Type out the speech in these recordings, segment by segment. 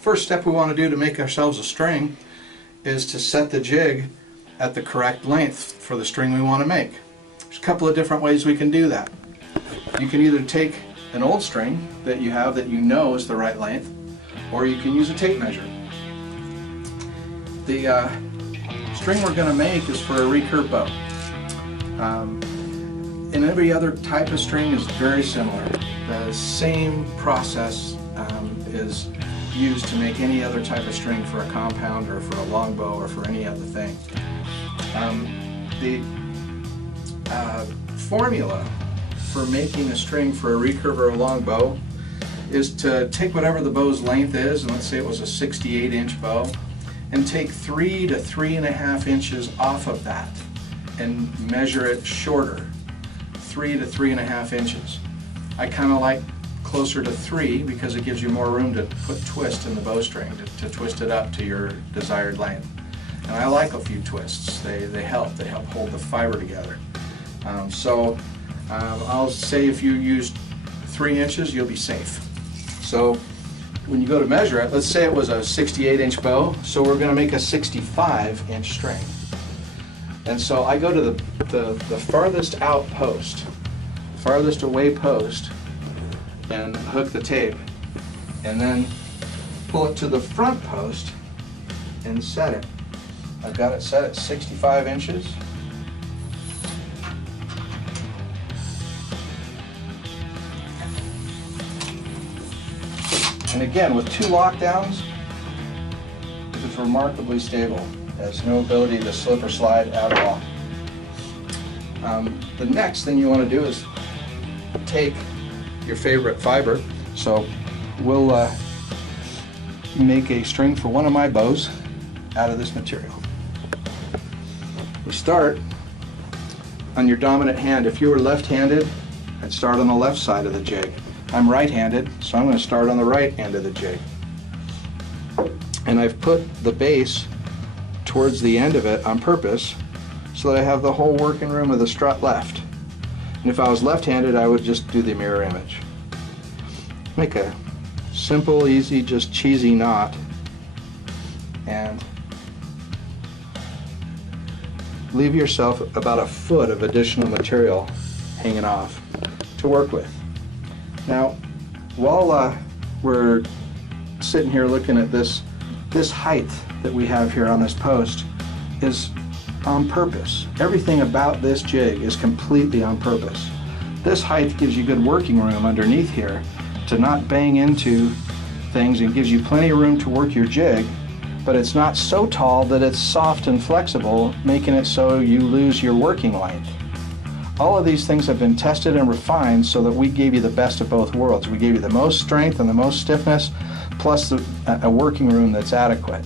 first step we want to do to make ourselves a string is to set the jig at the correct length for the string we want to make. There's a couple of different ways we can do that. You can either take an old string that you have that you know is the right length, or you can use a tape measure. The string we're going to make is for a recurve bow. And every other type of string is very similar. The same process is used to make any other type of string for a compound or for a longbow or for any other thing. The formula for making a string for a recurve or a longbow is to take whatever the bow's length is, and let's say it was a 68-inch bow, and take 3 to 3.5 inches off of that and measure it shorter, 3 to 3.5 inches. I kind of like closer to 3 because it gives you more room to put twist in the bowstring to twist it up to your desired length. And I like a few twists. They help hold the fiber together. I'll say if you use 3 inches, you'll be safe. So when you go to measure it, let's say it was a 68-inch bow, so we're going to make a 65-inch string. And so I go to the farthest out post, farthest away post, and hook the tape, and then pull it to the front post and set it. I've got it set at 65 inches. And again, with 2 lockdowns, it's remarkably stable. It has no ability to slip or slide at all. The next thing you want to do is take your favorite fiber. So we'll make a string for one of my bows out of this material. We start on your dominant hand. If you were left-handed, I'd start on the left side of the jig. I'm right-handed, so I'm going to start on the right end of the jig. And I've put the base towards the end of it on purpose so that I have the whole working room of the strut left. And if I was left-handed, I would just do the mirror image. Make a simple, easy, just cheesy knot, and leave yourself about 1 foot of additional material hanging off to work with. Now, while we're sitting here looking at this height that we have here on this post is on purpose. Everything about this jig is completely on purpose. This height gives you good working room underneath here to not bang into things, and gives you plenty of room to work your jig, but it's not so tall that it's soft and flexible, making it so you lose your working length. All of these things have been tested and refined so that we gave you the best of both worlds. We gave you the most strength and the most stiffness, plus a working room that's adequate.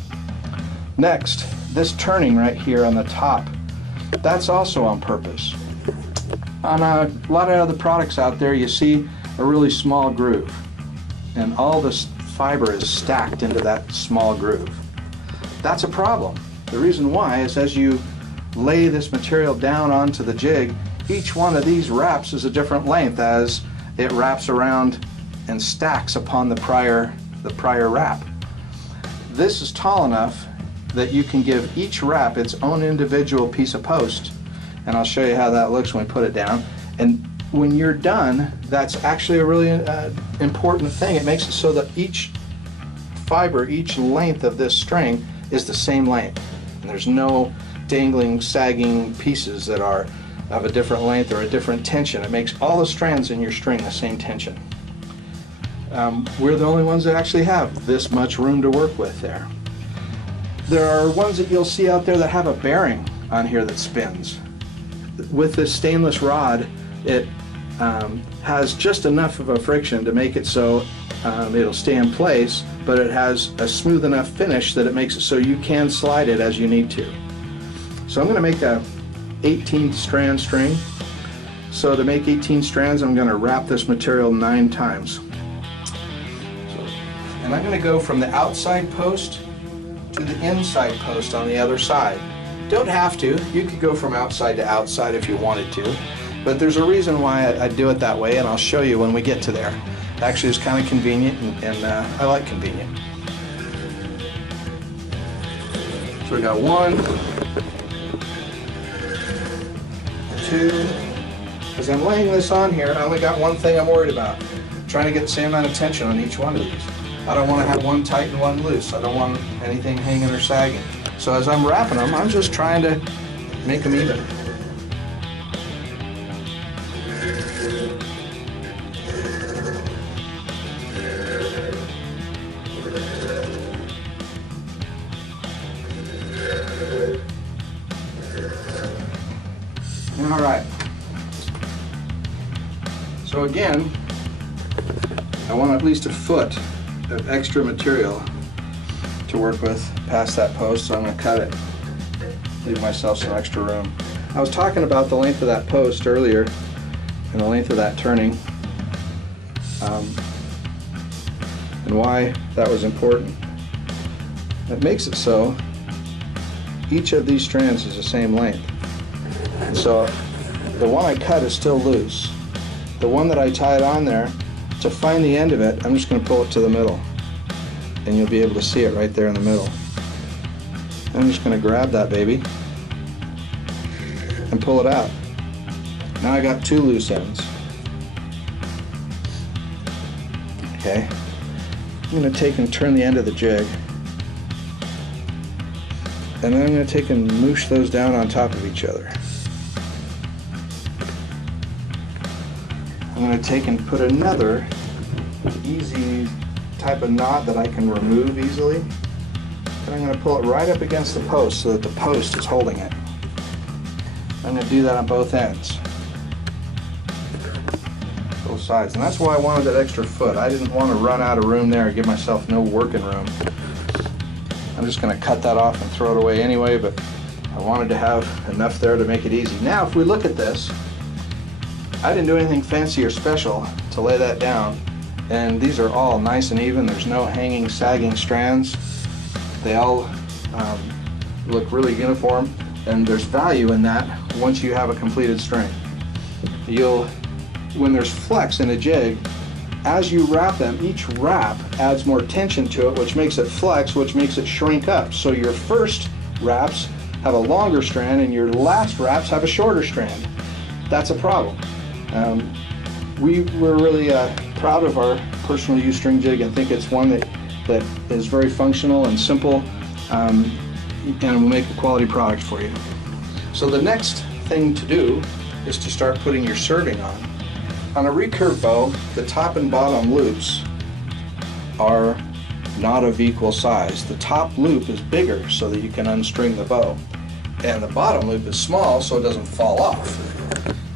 Next, this turning right here on the top, that's also on purpose. On a lot of other products out there, you see a really small groove, and all this fiber is stacked into that small groove. That's a problem. The reason why is as you lay this material down onto the jig, each one of these wraps is a different length as it wraps around and stacks upon the prior wrap. This is tall enough that you can give each wrap its own individual piece of post, and I'll show you how that looks when we put it down. And when you're done, that's actually a really important thing. It makes it so that each fiber, each length of this string is the same length, and there's no dangling, sagging pieces that are of a different length or a different tension. It makes all the strands in your string the same tension. We're the only ones that actually have this much room to work with there. There are ones that you'll see out there that have a bearing on here that spins. With this stainless rod, it has just enough of a friction to make it so it'll stay in place, but it has a smooth enough finish that it makes it so you can slide it as you need to. So I'm going to make a 18 strand string. So to make 18 strands, I'm going to wrap this material 9 times. And I'm going to go from the outside post to the inside post on the other side. Don't have to. You could go from outside to outside if you wanted to, but there's a reason why I do it that way, and I'll show you when we get to there. It actually is kind of convenient, and I like convenient. So we got 1, 2. As I'm laying this on here, I only got one thing I'm worried about. Trying to get the same amount of tension on each one of these. I don't want to have one tight and one loose. I don't want anything hanging or sagging. So as I'm wrapping them, I'm just trying to make them even. All right. So again, I want at least a foot of extra material to work with past that post, so I'm going to cut it, leave myself some extra room. I was talking about the length of that post earlier and the length of that turning, and why that was important. It makes it so each of these strands is the same length. And so the one I cut is still loose. The one that I tied on there, to find the end of it, I'm just going to pull it to the middle. And you'll be able to see it right there in the middle. I'm just going to grab that baby and pull it out. Now I got 2 loose ends. Okay. I'm going to take and turn the end of the jig. And then I'm going to take and moosh those down on top of each other. I'm going to take and put another easy type of knot that I can remove easily. And I'm going to pull it right up against the post so that the post is holding it. I'm going to do that on both ends. Both sides. And that's why I wanted that extra foot. I didn't want to run out of room there and give myself no working room. I'm just going to cut that off and throw it away anyway, but I wanted to have enough there to make it easy. Now if we look at this, I didn't do anything fancy or special to lay that down, and these are all nice and even. There's no hanging, sagging strands. They all look really uniform, and there's value in that once you have a completed string. When there's flex in a jig, as you wrap them, each wrap adds more tension to it, which makes it flex, which makes it shrink up. So your first wraps have a longer strand and your last wraps have a shorter strand. That's a problem. We're really proud of our personal use string jig and think it's one that is very functional and simple, and will make a quality product for you. So the next thing to do is to start putting your serving on. On a recurve bow, the top and bottom loops are not of equal size. The top loop is bigger so that you can unstring the bow, and the bottom loop is small so it doesn't fall off.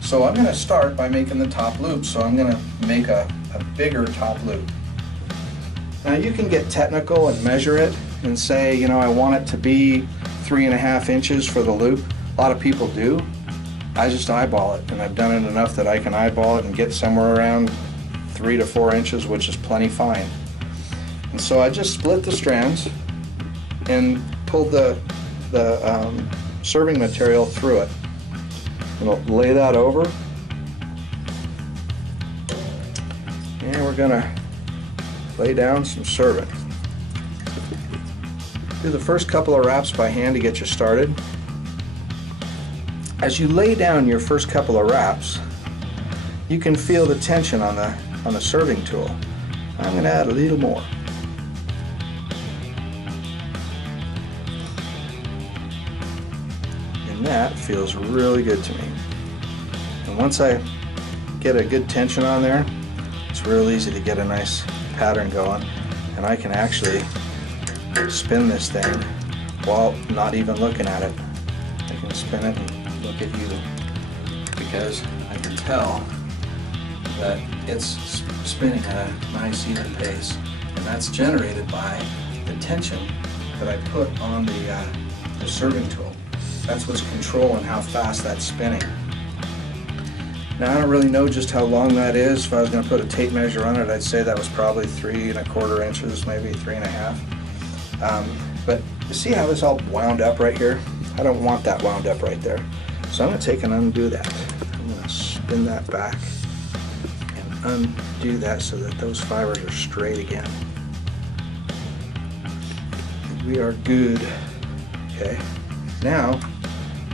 So I'm going to start by making the top loop, so I'm going to make a bigger top loop. Now you can get technical and measure it and say, you know, I want it to be 3.5 inches for the loop. A lot of people do. I just eyeball it, and I've done it enough that I can eyeball it and get somewhere around 3 to 4 inches, which is plenty fine. And so I just split the strands and pulled the serving material through it. I'm going to lay that over, and we're going to lay down some serving. Do the first couple of wraps by hand to get you started. As you lay down your first couple of wraps, you can feel the tension on the serving tool. I'm going to add a little more. And that feels really good to me. And once I get a good tension on there, it's real easy to get a nice pattern going. And I can actually spin this thing while not even looking at it. I can spin it and look at you because I can tell that it's spinning at a nice even pace, and that's generated by the tension that I put on the serving tool. That's what's controlling how fast that's spinning. Now I don't really know just how long that is. If I was going to put a tape measure on it, I'd say that was probably 3.25 inches, maybe 3.5. But you see how this all wound up right here? I don't want that wound up right there. So I'm going to take and undo that. I'm going to spin that back and undo that so that those fibers are straight again. We are good Okay, now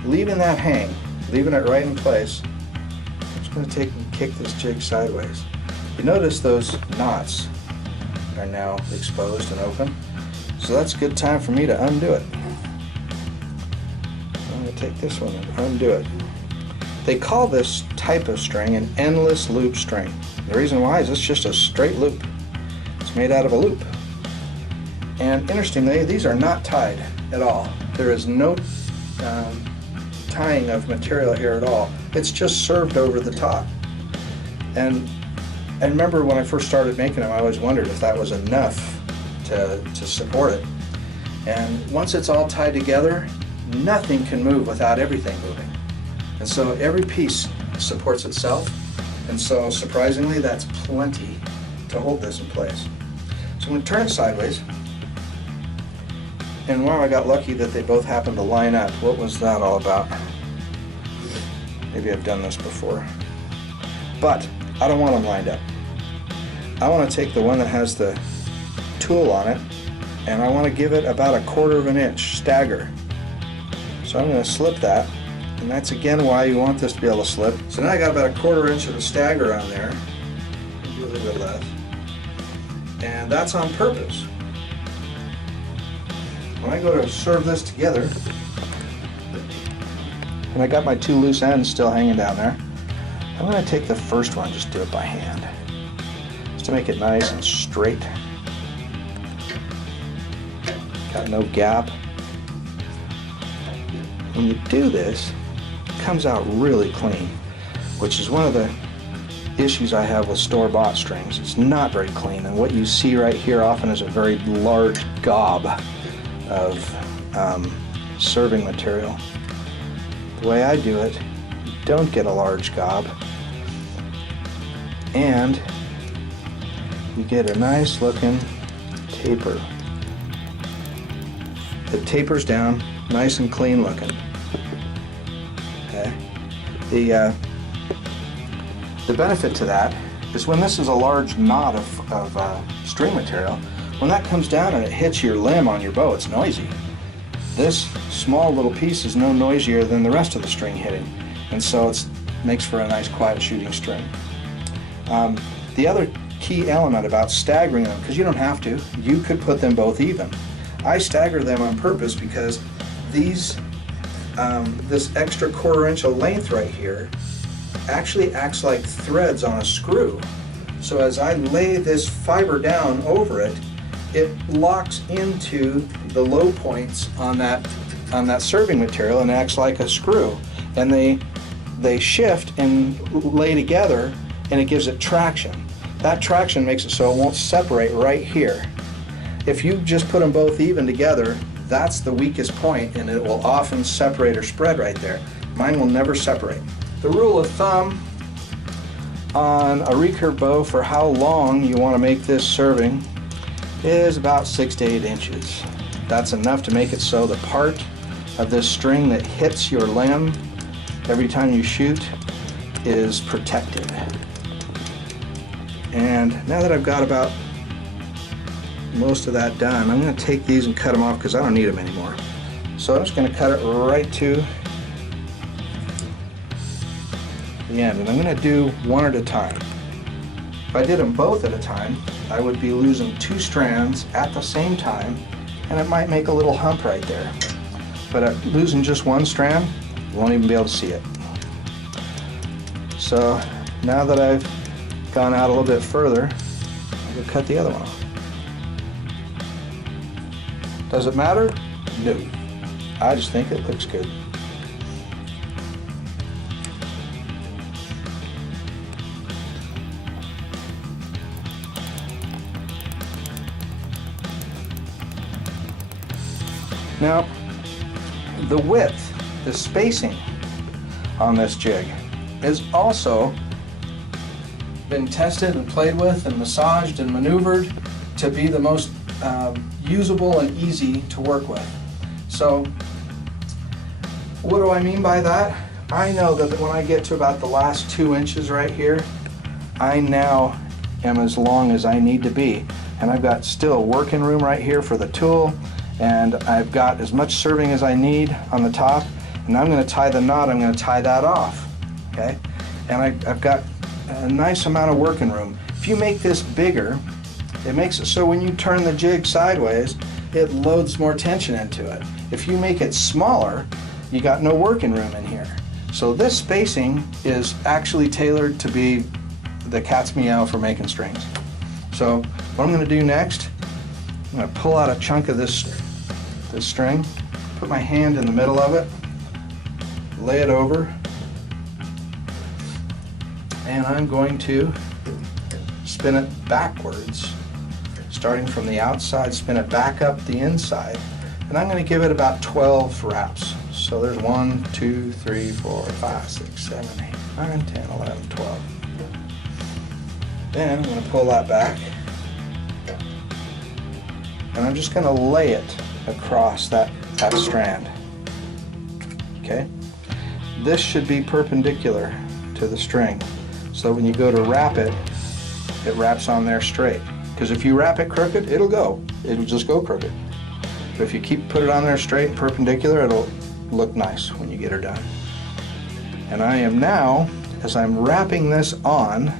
leaving that hang, leaving it right in place, I'm just going to take and kick this jig sideways. You notice those knots are now exposed and open, so that's a good time for me to undo it. I'm going to take this one and undo it. They call this type of string an endless loop string. The reason why is it's just a straight loop. It's made out of a loop. And interestingly, these are not tied at all. There is no tying of material here at all. It's just served over the top. And I remember when I first started making them, I always wondered if that was enough to support it. And once it's all tied together, nothing can move without everything moving. And so every piece supports itself. And so surprisingly, that's plenty to hold this in place. So I'm going to turn it sideways. And wow, I got lucky that they both happened to line up. What was that all about? Maybe I've done this before. But I don't want them lined up. I want to take the one that has the tool on it, and I want to give it about 1/4 inch stagger. So I'm going to slip that, and that's again why you want this to be able to slip. So now I got about 1/4 inch of a stagger on there, maybe a little bit less, and that's on purpose. When I go to serve this together, and I got my 2 loose ends still hanging down there, I'm going to take the first one, just do it by hand, just to make it nice and straight. Got no gap. When you do this, it comes out really clean, which is one of the issues I have with store-bought strings. It's not very clean, and what you see right here often is a very large gob of serving material. The way I do it, you don't get a large gob, and you get a nice looking taper. It tapers down, nice and clean looking. Okay. The benefit to that is when this is a large knot of string material, when that comes down and it hits your limb on your bow, it's noisy. This small little piece is no noisier than the rest of the string hitting, and so it makes for a nice quiet shooting string. The other key element about staggering them, because you don't have to, you could put them both even. I stagger them on purpose because these, this extra 1/4 inch of length right here actually acts like threads on a screw. So as I lay this fiber down over it, it locks into the low points on that serving material and acts like a screw. And they shift and lay together, and it gives it traction. That traction makes it so it won't separate right here. If you just put them both even together, that's the weakest point, and it will often separate or spread right there. Mine will never separate. The rule of thumb on a recurve bow for how long you want to make this serving is about 6 to 8 inches. That's enough to make it so the part of this string that hits your limb every time you shoot is protected. And now that I've got about most of that done, I'm going to take these and cut them off because I don't need them anymore. So I'm just going to cut it right to the end, and I'm going to do one at a time. If I did them both at a time, I would be losing 2 strands at the same time, and it might make a little hump right there. But losing just one strand, you won't even be able to see it. So now that I've gone out a little bit further, I'm going to cut the other one off. Does it matter? No. I just think it looks good. Now, the width, the spacing on this jig is also been tested and played with and massaged and maneuvered to be the most usable and easy to work with. So what do I mean by that? I know that when I get to about the last 2 inches right here, I now am as long as I need to be. And I've got still working room right here for the tool, and I've got as much serving as I need on the top, and I'm going to tie the knot. I'm going to tie that off, okay? And I've got a nice amount of working room. If you make this bigger, it makes it so when you turn the jig sideways, it loads more tension into it. If you make it smaller, you got no working room in here. So this spacing is actually tailored to be the cat's meow for making strings. So what I'm going to do next, I'm going to pull out a chunk of this string, put my hand in the middle of it, lay it over, and I'm going to spin it backwards, starting from the outside, spin it back up the inside, and I'm going to give it about 12 wraps. So there's 1, 2, 3, 4, 5, 6, 7, 8, 9, 10, 11, 12. Then I'm going to pull that back, and I'm just going to lay it across that strand. Okay? This should be perpendicular to the string, so when you go to wrap it, it wraps on there straight. Because if you wrap it crooked, it'll just go crooked. But if you put it on there straight and perpendicular, it'll look nice when you get her done. And I am now, as I'm wrapping this on,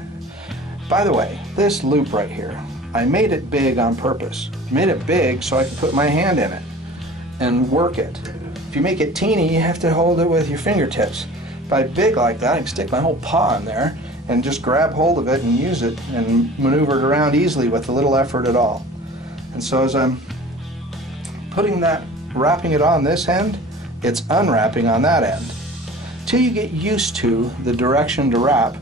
by the way, this loop right here, I made it big on purpose. I made it big so I could put my hand in it and work it. If you make it teeny, you have to hold it with your fingertips. By big like that, I can stick my whole paw in there and just grab hold of it and use it and maneuver it around easily with little effort at all. And so as I'm putting that, wrapping it on this end, it's unwrapping on that end. Till you get used to the direction to wrap,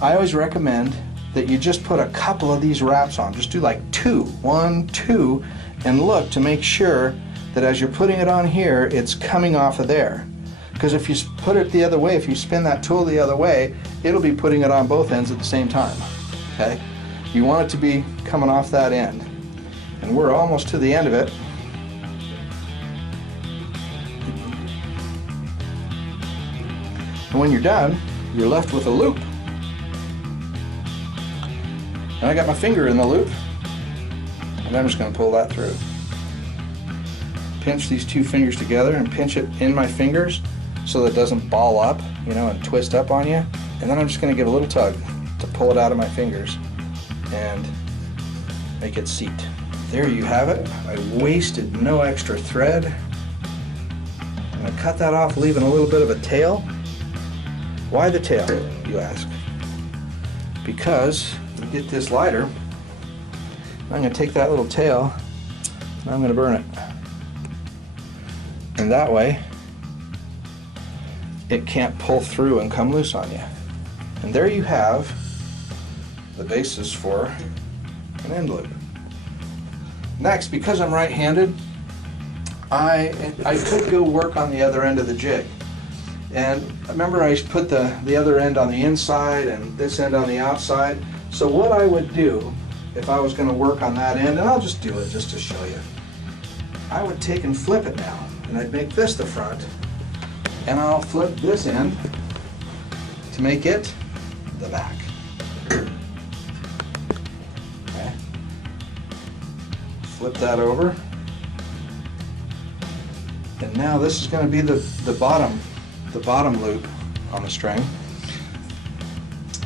I always recommend that you just put a couple of these wraps on. Just do like 2, 1, 2, and look to make sure that as you're putting it on here, it's coming off of there. Because if you put it the other way, if you spin that tool the other way, it'll be putting it on both ends at the same time, okay? You want it to be coming off that end. And we're almost to the end of it. And when you're done, you're left with a loop. And I got my finger in the loop, and I'm just going to pull that through. Pinch these two fingers together and pinch it in my fingers so that it doesn't ball up, you know, and twist up on you. And then I'm just going to give a little tug to pull it out of my fingers and make it seat. There you have it. I wasted no extra thread. I'm going to cut that off, leaving a little bit of a tail. Why the tail, you ask? Because to get this lighter, I'm going to take that little tail and I'm going to burn it. And that way, it can't pull through and come loose on you. And there you have the basis for an end loop. Next, because I'm right-handed, I could go work on the other end of the jig. And remember, I put the other end on the inside and this end on the outside. So what I would do if I was going to work on that end, and I'll just do it just to show you, I would take and flip it now. And I'd make this the front, and I'll flip this end to make it the back. Okay. Flip that over, and now this is going to be the bottom loop on the string.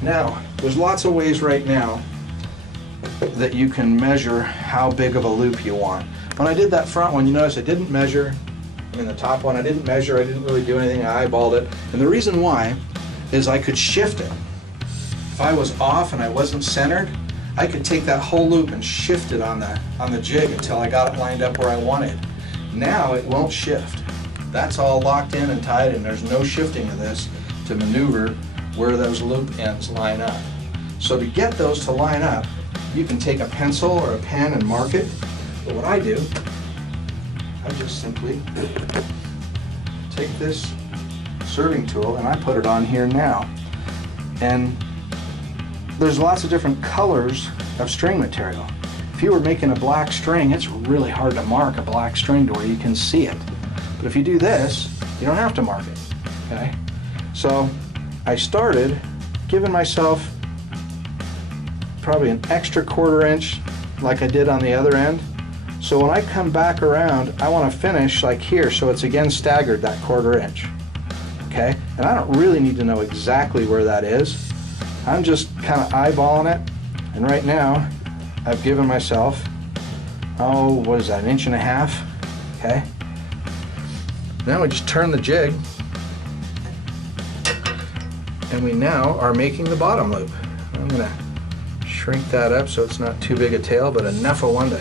Now, there's lots of ways right now that you can measure how big of a loop you want. When I did that front one, you notice I didn't measure. I mean, the top one, I didn't measure, I didn't really do anything, I eyeballed it. And the reason why is I could shift it. If I was off and I wasn't centered, I could take that whole loop and shift it on the jig until I got it lined up where I wanted. Now it won't shift. That's all locked in and tied, and there's no shifting of this to maneuver where those loop ends line up. So to get those to line up, you can take a pencil or a pen and mark it. But what I do, I just simply take this serving tool and I put it on here now. And there's lots of different colors of string material. If you were making a black string, it's really hard to mark a black string to where you can see it. But if you do this, you don't have to mark it, okay? So I started giving myself probably an extra 1/4 inch like I did on the other end, So when I come back around, I want to finish like here, so it's again staggered that 1/4 inch. Okay? And I don't really need to know exactly where that is. I'm just kind of eyeballing it, and right now I've given myself, oh, what is that, 1.5 inches? Okay? Now we just turn the jig, and we now are making the bottom loop. I'm going to shrink that up so it's not too big a tail, but enough of one to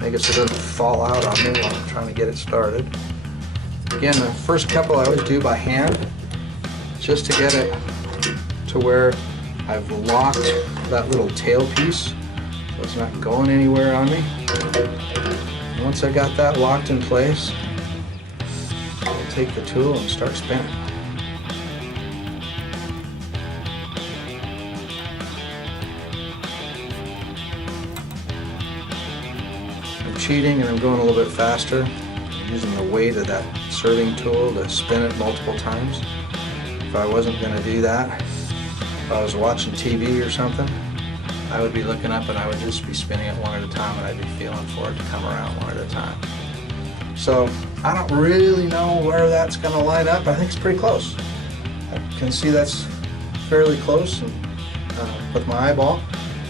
make it so it doesn't fall out on me while I'm trying to get it started. Again, the first couple I always do by hand, just to get it to where I've locked that little tail piece so it's not going anywhere on me. Once I got that locked in place, I'll take the tool and start spinning. I'm cheating and I'm going a little bit faster. I'm using the weight of that serving tool to spin it multiple times. If I wasn't going to do that, if I was watching TV or something, I would be looking up and I would just be spinning it one at a time, and I'd be feeling for it to come around one at a time. So I don't really know where that's going to line up. I think it's pretty close. I can see that's fairly close and, with my eyeball.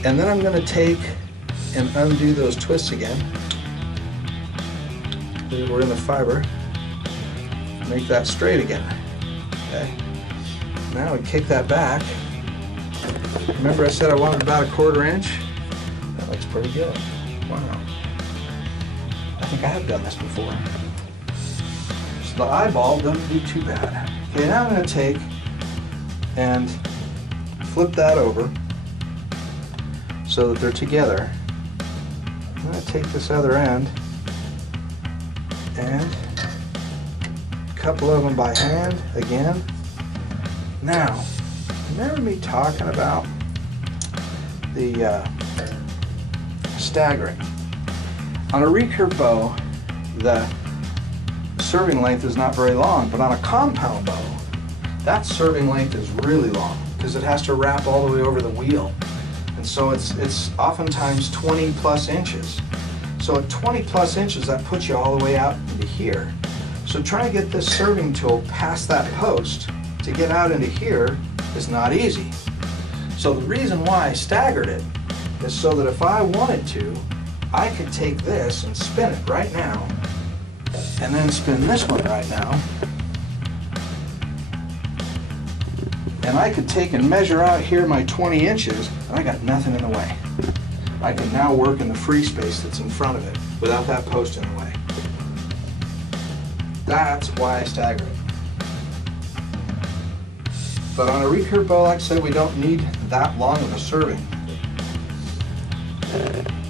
And then I'm going to take and undo those twists again. We're in the fiber. Make that straight again. Okay. Now we kick that back. Remember I said I wanted about a 1/4 inch? That looks pretty good. Wow. I think I have done this before. So the eyeball doesn't do too bad. Okay, now I'm going to take and flip that over so that they're together. I'm going to take this other end and a couple of them by hand again. Now, remember me talking about the staggering? On a recurve bow, the serving length is not very long, but on a compound bow, that serving length is really long because it has to wrap all the way over the wheel. And so it's oftentimes 20 plus inches. So at 20 plus inches, that puts you all the way out into here. So trying to get this serving tool past that post to get out into here is not easy. So the reason why I staggered it is so that if I wanted to, I could take this and spin it right now, and then spin this one right now. And I could take and measure out here my 20 inches, and I got nothing in the way. I can now work in the free space that's in front of it without that post in the way. That's why I stagger it. But on a recurve bow, like I said, we don't need that long of a serving.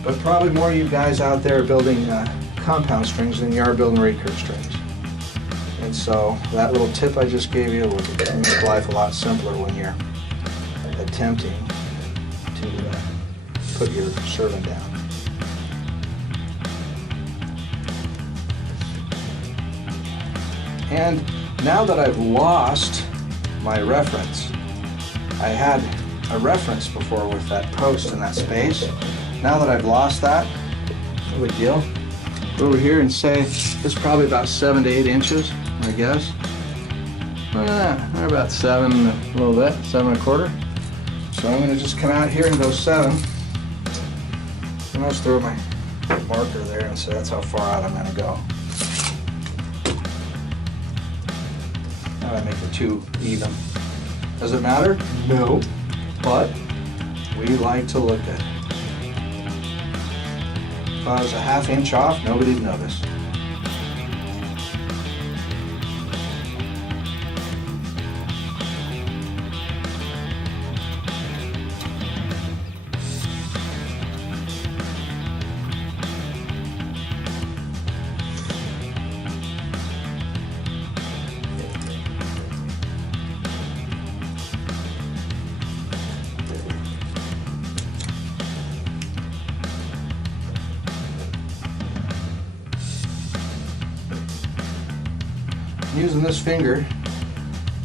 But probably more of you guys out there are building compound strings than you are building recurve strings. And so that little tip I just gave you will make life a lot simpler when you're attempting to put your serving down. And now that I've lost my reference, I had a reference before with that post in that space. Now that I've lost that, no big deal. Go over here and say this is probably about 7 to 8 inches, I guess. Look at that, they're about 7 a little bit, 7 1/4. So I'm going to just come out here and go 7. And I'll just throw my marker there and say that's how far out I'm going to go. Now I make the two even. Does it matter? No. But we like to look at it. If I was a 1/2 inch off, nobody'd notice. Using this finger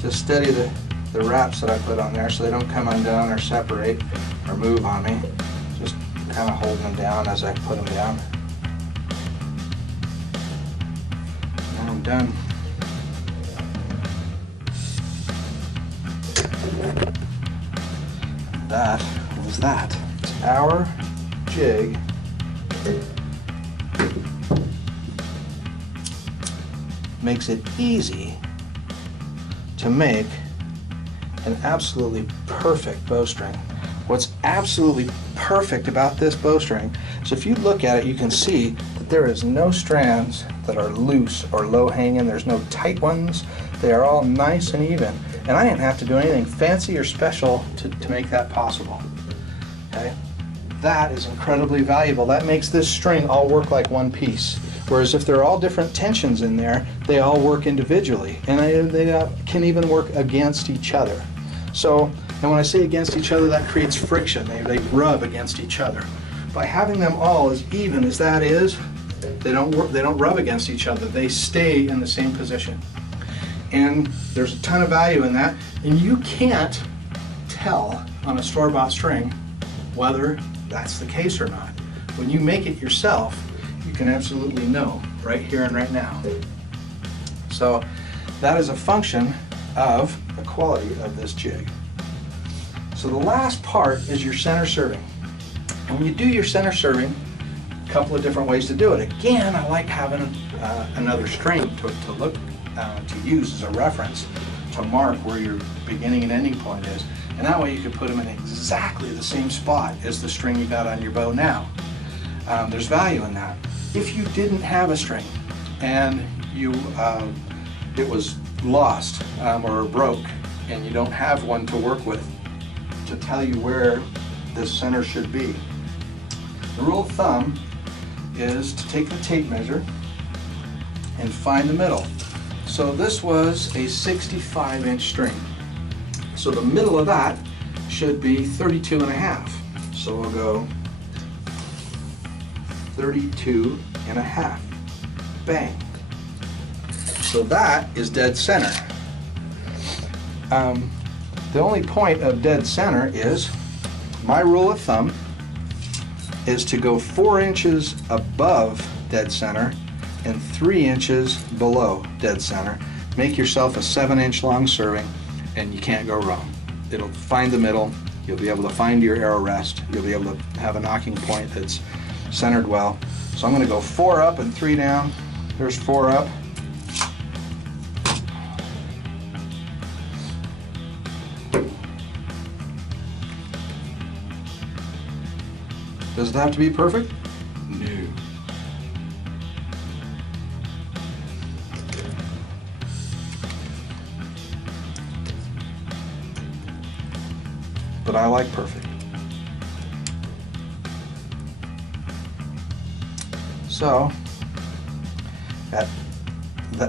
to steady the wraps that I put on there so they don't come undone or separate or move on me. Just kind of holding them down as I put them down. I'm done. That was that. It's our jig makes it easy to make an absolutely perfect bowstring. What's absolutely perfect about this bowstring is if you look at it, you can see that there is no strands that are loose or low hanging. There's no tight ones. They are all nice and even. And I didn't have to do anything fancy or special to make that possible. Okay? That is incredibly valuable. That makes this string all work like one piece. Whereas if they're all different tensions in there, they all work individually. And they can even work against each other. So, and when I say against each other, that creates friction. They rub against each other. By having them all as even as that is, they don't rub against each other. They stay in the same position. And there's a ton of value in that. And you can't tell on a store-bought string whether that's the case or not. When you make it yourself, you can absolutely know right here and right now. So that is a function of the quality of this jig. So the last part is your center serving. And when you do your center serving, a couple of different ways to do it. Again, I like having another string to look to use as a reference to mark where your beginning and ending point is. And that way you can put them in exactly the same spot as the string you got on your bow now. There's value in that. If you didn't have a string and it was lost or broke and you don't have one to work with to tell you where this center should be, the rule of thumb is to take the tape measure and find the middle. So this was a 65-inch string. So the middle of that should be 32 and a half. So we'll go 32 and a half. Bang. So that is dead center. The only point of dead center is, my rule of thumb is to go 4 inches above dead center and 3 inches below dead center. Make yourself a 7-inch long serving and you can't go wrong. It'll find the middle, you'll be able to find your arrow rest, you'll be able to have a knocking point that's centered well. So I'm going to go 4 up and 3 down. There's 4 up. Does it have to be perfect? No. But I like perfect. So,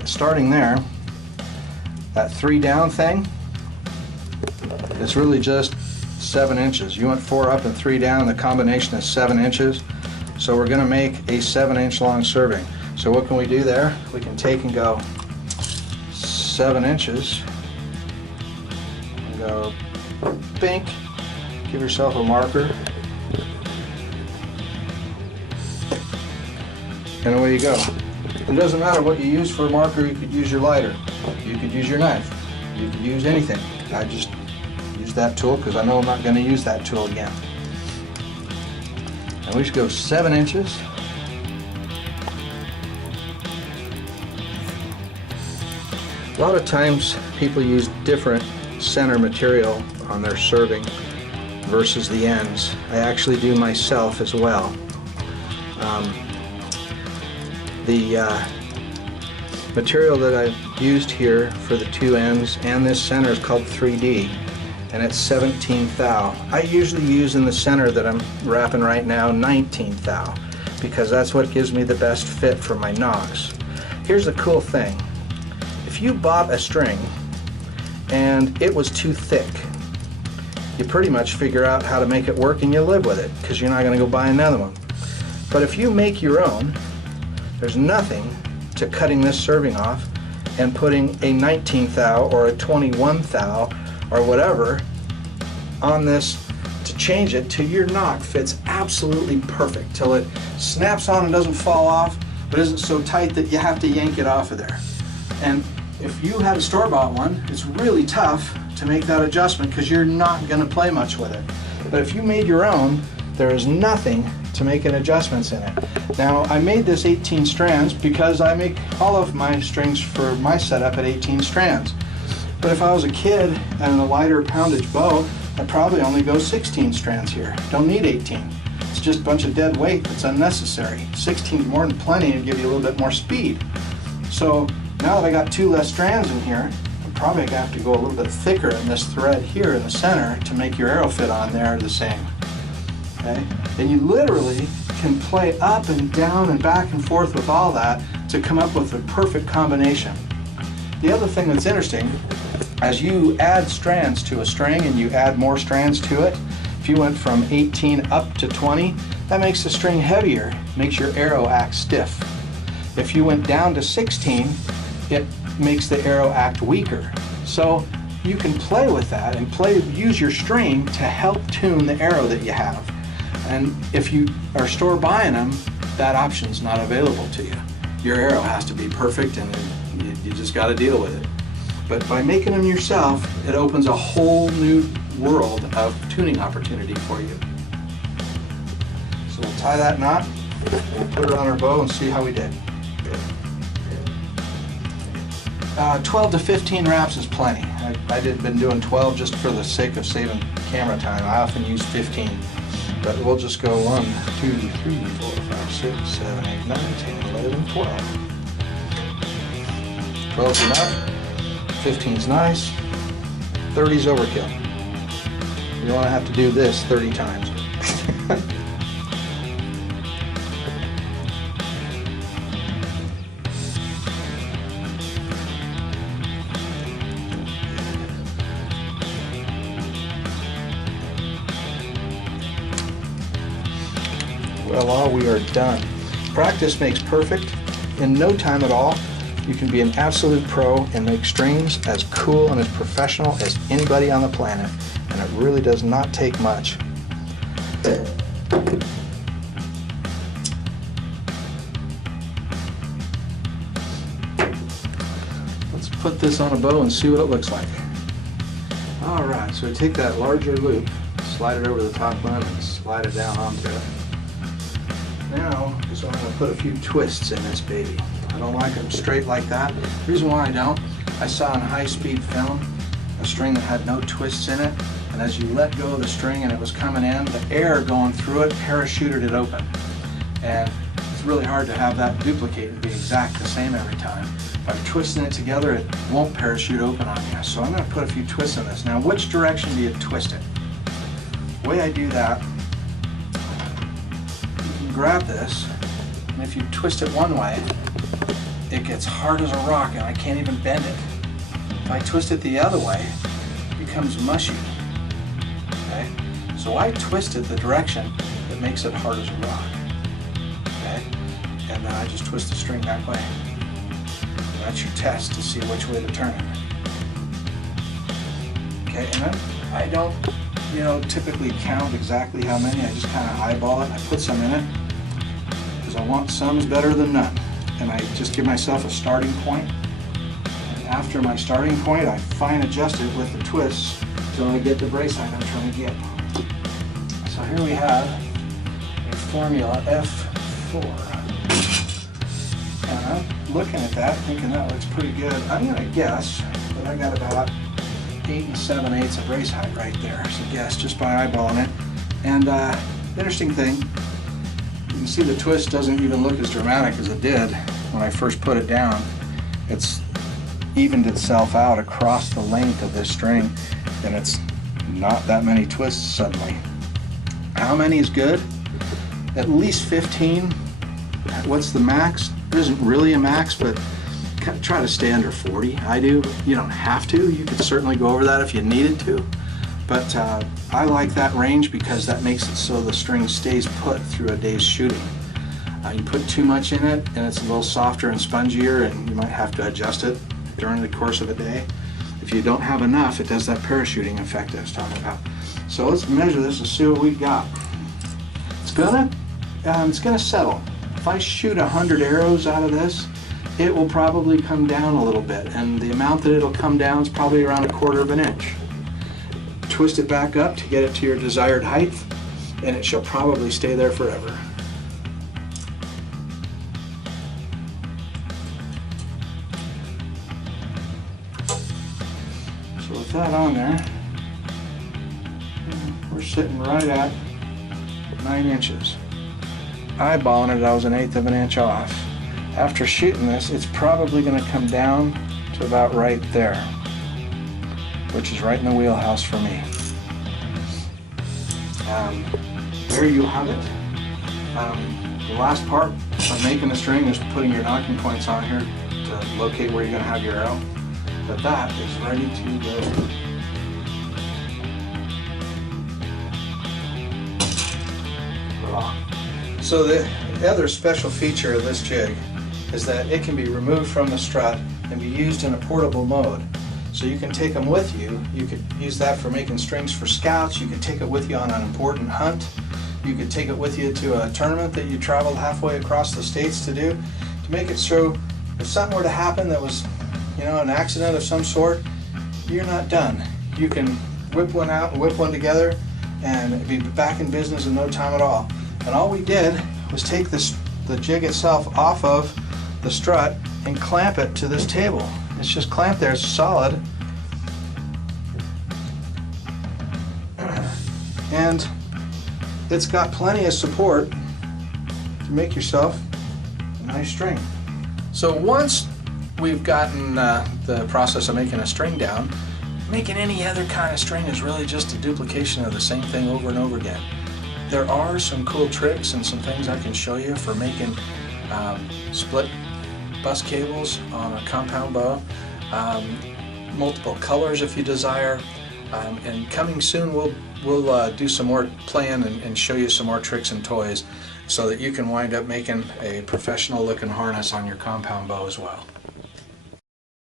starting there, that 3 down thing, it's really just 7 inches. You went 4 up and 3 down, the combination is 7 inches. So we're going to make a 7-inch long serving. So what can we do there? We can take and go 7 inches and go bink, give yourself a marker, and away you go. It doesn't matter what you use for a marker. You could use your lighter, you could use your knife, you could use anything. I just use that tool because I know I'm not going to use that tool again. And we just go 7 inches. A lot of times people use different center material on their serving versus the ends. I actually do myself as well. The material that I've used here for the 2 ends and this center is called 3D, and it's 17 thou. I usually use in the center that I'm wrapping right now 19 thou because that's what gives me the best fit for my nocks. Here's the cool thing. If you bought a string and it was too thick, you pretty much figure out how to make it work and you live with it because you're not going to go buy another one. But if you make your own, there's nothing to cutting this serving off and putting a 19 thou or a 21 thou or whatever on this to change it till your knock fits absolutely perfect, till it snaps on and doesn't fall off, but isn't so tight that you have to yank it off of there. And if you had a store-bought one, it's really tough to make that adjustment because you're not going to play much with it. But if you made your own, there is nothing to make an adjustments in it. Now, I made this 18 strands because I make all of my strings for my setup at 18 strands. But if I was a kid and a lighter poundage bow, I'd probably only go 16 strands here. Don't need 18. It's just a bunch of dead weight that's unnecessary. 16 is more than plenty to give you a little bit more speed. So now that I got 2 less strands in here, I'm probably gonna have to go a little bit thicker in this thread here in the center to make your arrow fit on there the same. Okay? And you literally can play up and down and back and forth with all that to come up with a perfect combination. The other thing that's interesting, as you add strands to a string and you add more strands to it, if you went from 18 up to 20, that makes the string heavier, makes your arrow act stiff. If you went down to 16, it makes the arrow act weaker. So you can play with that and use your string to help tune the arrow that you have. And if you are store buying them, that option's not available to you. Your arrow has to be perfect and you just got to deal with it. But by making them yourself, it opens a whole new world of tuning opportunity for you. So we'll tie that knot, we'll put it on our bow and see how we did. 12 to 15 wraps is plenty. I've been doing 12 just for the sake of saving camera time. I often use 15. But we'll just go 1, 2, 3, 4, 5, 6, 7, 8, 9, 10, 11, 12. 12's enough. 15's nice. 30's overkill. You want to have to do this 30 times. Voila, we are done. Practice makes perfect. In no time at all, you can be an absolute pro and make strings as cool and as professional as anybody on the planet. And it really does not take much. Let's put this on a bow and see what it looks like. All right, so we take that larger loop, slide it over the top one and slide it down onto it. Now, so I'm going to put a few twists in this baby. I don't like them straight like that. The reason why I don't, I saw on high-speed film a string that had no twists in it, and as you let go of the string and it was coming in, the air going through it parachuted it open. And it's really hard to have that duplicate and be exact the same every time. By twisting it together, it won't parachute open on you. So I'm going to put a few twists in this. Now, which direction do you twist it? The way I do that, grab this, and if you twist it one way, it gets hard as a rock and I can't even bend it. If I twist it the other way, it becomes mushy. Okay? So I twist it the direction that makes it hard as a rock. Okay? And then I just twist the string that way. And that's your test to see which way to turn it. Okay, and then I don't typically count exactly how many. I just kind of eyeball it. I put some in it because I want some is better than none. And I just give myself a starting point. And after my starting point, I fine adjust it with the twists until I get the brace height I'm trying to get. So here we have a formula F4. And I'm looking at that, thinking that looks pretty good. I'm going to guess that I got about 8 7/8 of brace height right there. So guess just by eyeballing it. And interesting thing, you can see the twist doesn't even look as dramatic as it did when I first put it down. It's evened itself out across the length of this string, and it's not that many twists suddenly. How many is good? At least 15. What's the max? There isn't really a max, but try to stay under 40. I do. You don't have to. You could certainly go over that if you needed to. But I like that range because that makes it so the string stays put through a day's shooting. You put too much in it and it's a little softer and spongier, and you might have to adjust it during the course of a day. If you don't have enough, it does that parachuting effect I was talking about. So let's measure this and see what we've got. It's gonna settle. If I shoot 100 arrows out of this, it will probably come down a little bit, and the amount that it'll come down is probably around 1/4 of an inch. Twist it back up to get it to your desired height, and it shall probably stay there forever. So with that on there, we're sitting right at 9 inches. Eyeballing it, I was 1/8 of an inch off. After shooting this, it's probably going to come down to about right there, which is right in the wheelhouse for me. There you have it. The last part of making the string is putting your docking points on here to locate where you're going to have your arrow. But that is ready to go. So the other special feature of this jig is that it can be removed from the strut and be used in a portable mode. So you can take them with you. You could use that for making strings for scouts. You could take it with you on an important hunt. You could take it with you to a tournament that you traveled halfway across the states to do, to make it so if something were to happen that was, you know, an accident of some sort, you're not done. You can whip one out and whip one together and be back in business in no time at all. And all we did was take the jig itself off of the strut and clamp it to this table. It's just clamped there, it's solid. And it's got plenty of support to make yourself a nice string. So once we've gotten the process of making a string down, making any other kind of string is really just a duplication of the same thing over and over again. There are some cool tricks and some things I can show you for making split bus cables on a compound bow, multiple colors if you desire, and coming soon we'll do some more playing and show you some more tricks and toys so that you can wind up making a professional looking harness on your compound bow as well.